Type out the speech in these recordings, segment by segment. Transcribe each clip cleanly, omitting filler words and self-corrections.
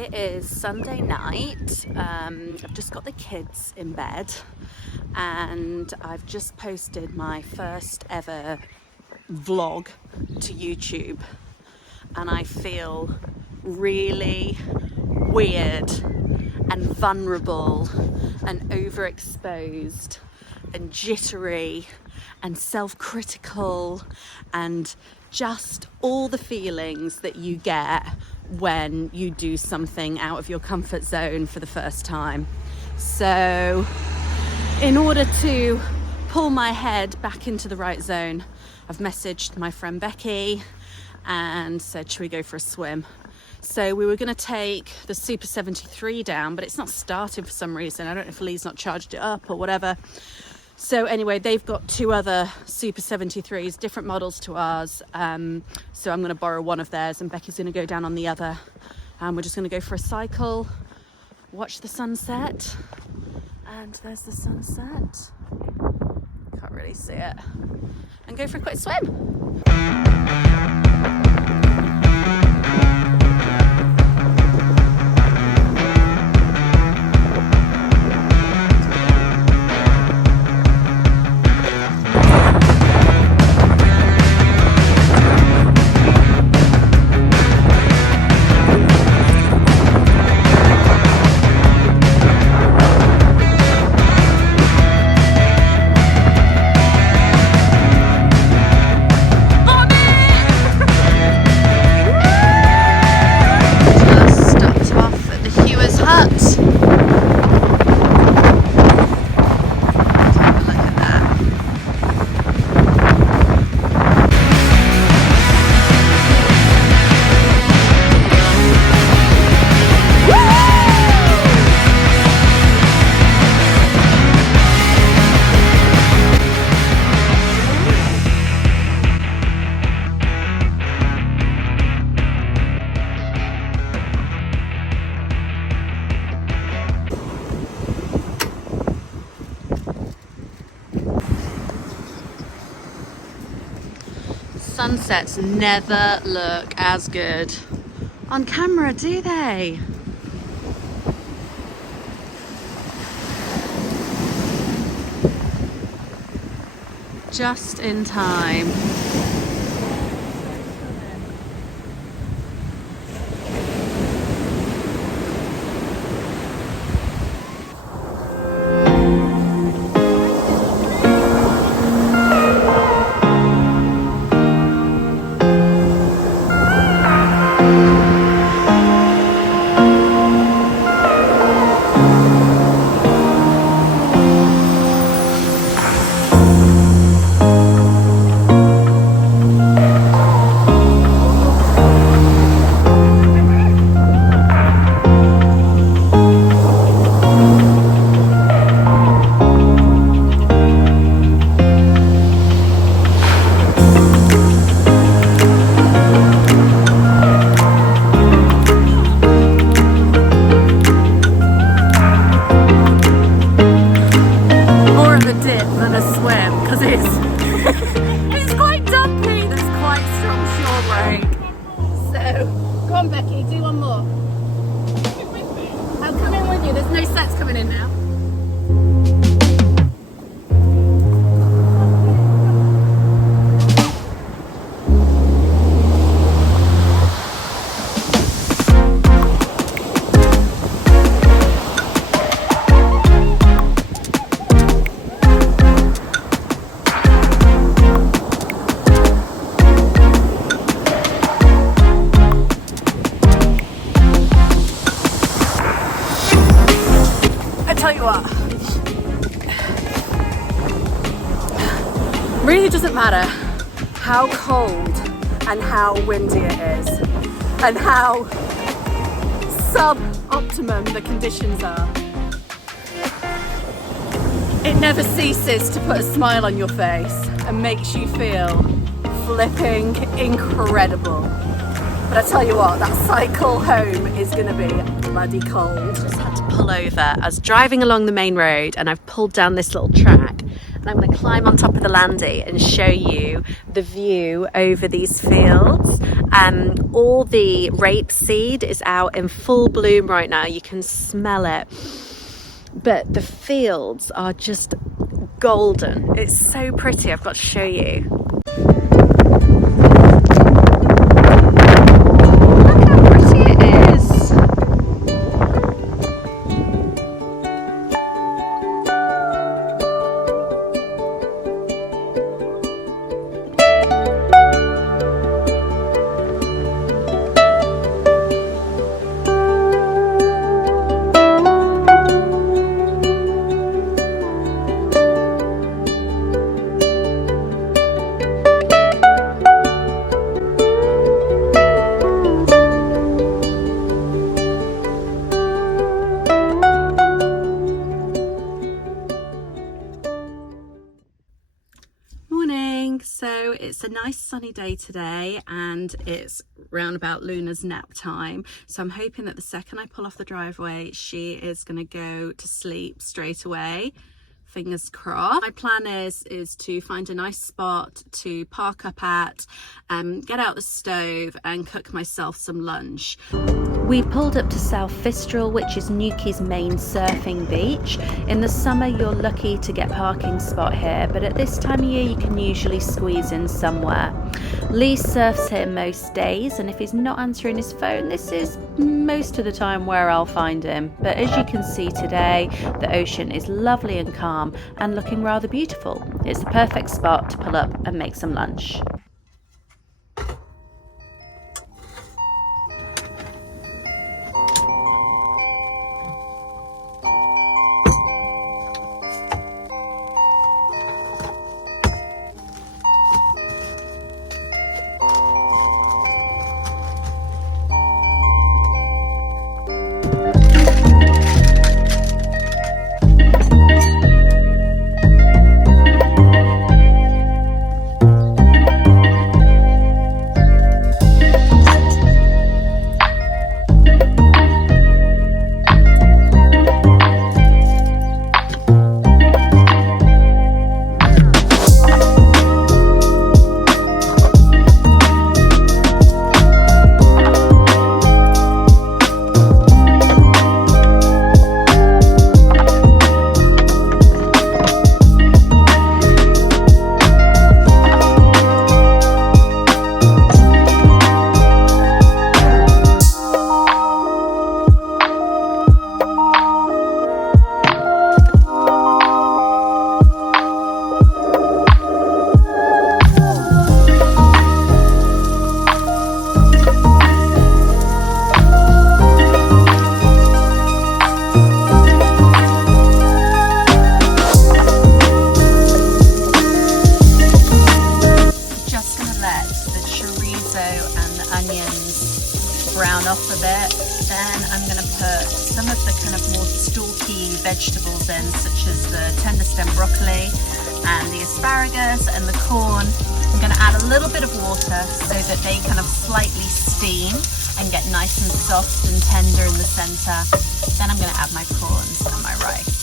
It is Sunday night. I've just got the kids in bed and I've just posted my first ever vlog to YouTube, and I feel really weird and vulnerable and overexposed and jittery and self-critical and just all the feelings that you get when you do something out of your comfort zone for the first time. So in order to pull my head back into the right zone, I've messaged my friend Becky and said, should we go for a swim? So we were going to take the Super 73 down, but it's not starting for some reason. I don't know if Lee's not charged it up or whatever. So anyway, they've got two other Super 73s, different models to ours. So I'm going to borrow one of theirs and Becky's going to go down on the other. And we're just going to go for a cycle, watch the sunset. And there's the sunset. Can't really see it. And go for a quick swim. Sunsets never look as good on camera, do they? Just in time. Really doesn't matter how cold and how windy it is and how sub-optimum the conditions are. It never ceases to put a smile on your face and makes you feel flipping incredible. But I tell you what, that cycle home is going to be bloody cold. Just had to pull over. I was driving along the main road and I've pulled down this little track. And I'm going to climb on top of the Landy and show you the view over these fields All the rapeseed is out in full bloom right now. You can smell it. But the fields are just golden. It's so pretty. I've got to show you. Look how pretty it is. So it's a nice sunny day today and it's round about Luna's nap time. So I'm hoping that the second I pull off the driveway, she is going to go to sleep straight away. Fingers crossed. My plan is to find a nice spot to park up at, get out the stove and cook myself some lunch. We pulled up to South Fistral, which is Newquay's main surfing beach. In the summer you're lucky to get parking spot here, but at this time of year you can usually squeeze in somewhere. Lee surfs here most days, and if he's not answering his phone, this is most of the time where I'll find him. But as you can see today, the ocean is lovely and calm and looking rather beautiful. It's the perfect spot to pull up and make some lunch. Brown off a bit. Then I'm going to put some of the kind of more stalky vegetables in, such as the tender stem broccoli and the asparagus and the corn. I'm going to add a little bit of water so that they kind of slightly steam and get nice and soft and tender in the center. Then I'm going to add my prawns and my rice.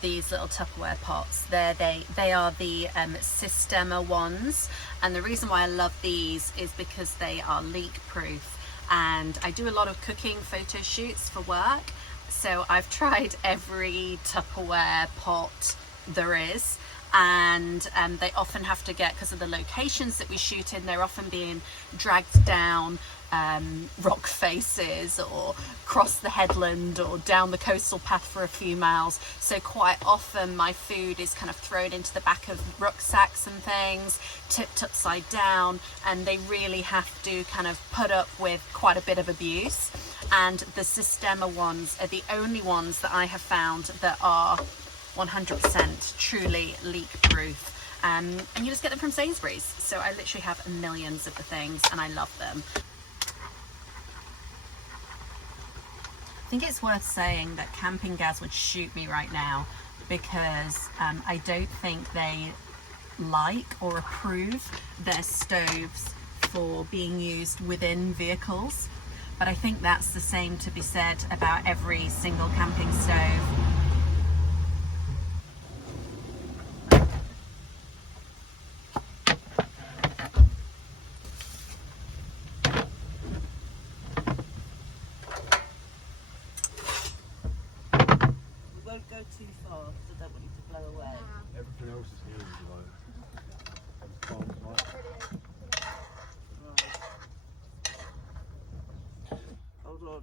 These little Tupperware pots. They are the Systema ones, and the reason why I love these is because they are leak proof, and I do a lot of cooking photo shoots for work, so I've tried every Tupperware pot there is, and they often have to get, because of the locations that we shoot in, they're often being dragged down rock faces or cross the headland or down the coastal path for a few miles. So quite often my food is kind of thrown into the back of rucksacks and things, tipped upside down, and they really have to kind of put up with quite a bit of abuse. And the Systema ones are the only ones that I have found that are 100% truly leak proof, and you just get them from Sainsbury's. So I literally have millions of the things and I love them. I think it's worth saying that Camping Gaz would shoot me right now, because I don't think they like or approve their stoves for being used within vehicles. But I think that's the same to be said about every single camping stove. Go too far, so I don't want you to blow away. Everything else is here, Right. Hold on.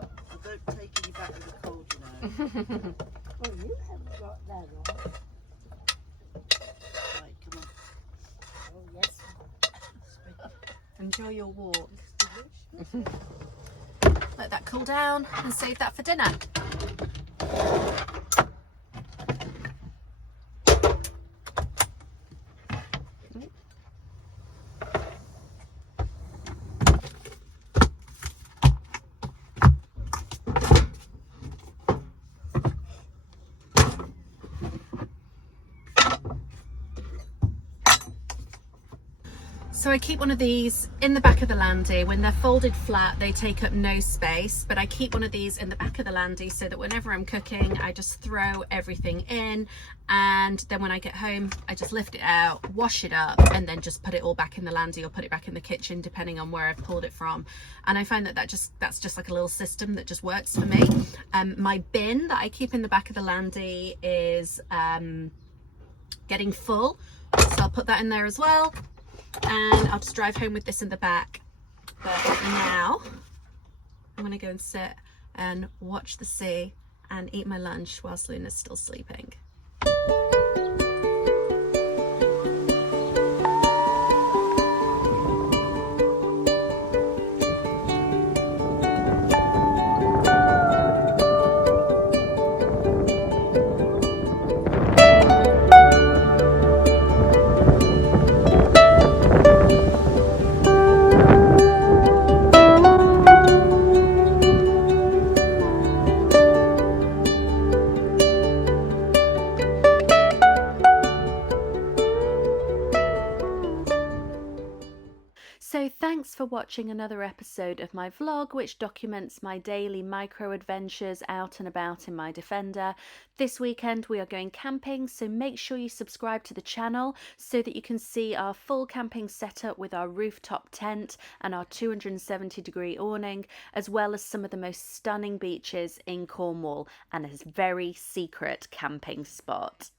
I don't take you back with the cold, you know. Well, you haven't got that on. Right, come on. Oh, yes. Enjoy your walk. It's delicious. Let that cool down and save that for dinner. So I keep one of these in the back of the Landy. When they're folded flat, they take up no space, but I keep one of these in the back of the Landy so that whenever I'm cooking, I just throw everything in, and then when I get home, I just lift it out, wash it up, and then just put it all back in the Landy or put it back in the kitchen, depending on where I've pulled it from. And I find that that's just like a little system that just works for me. My bin that I keep in the back of the Landy is getting full, so I'll put that in there as well. And I'll just drive home with this in the back. But now I'm gonna go and sit and watch the sea and eat my lunch whilst Luna's still sleeping. So thanks for watching another episode of my vlog, which documents my daily micro adventures out and about in my Defender. This weekend we are going camping, so make sure you subscribe to the channel so that you can see our full camping setup with our rooftop tent and our 270-degree awning, as well as some of the most stunning beaches in Cornwall and a very secret camping spot.